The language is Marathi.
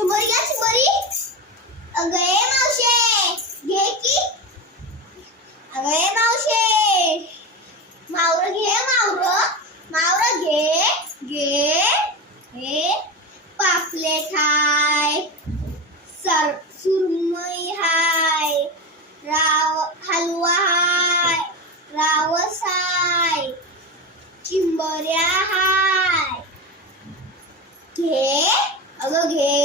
चिंबोरी घ्या चिंबोरी. अगं ए मावशे घे की. अगं ए मावशे मावर घे मावर. मावर घे घे. हे पापलेट हाय, सुरमई हाय, हलवा हाय, रावस हाय, चिंबोऱ्या हाय. घे अगं घे.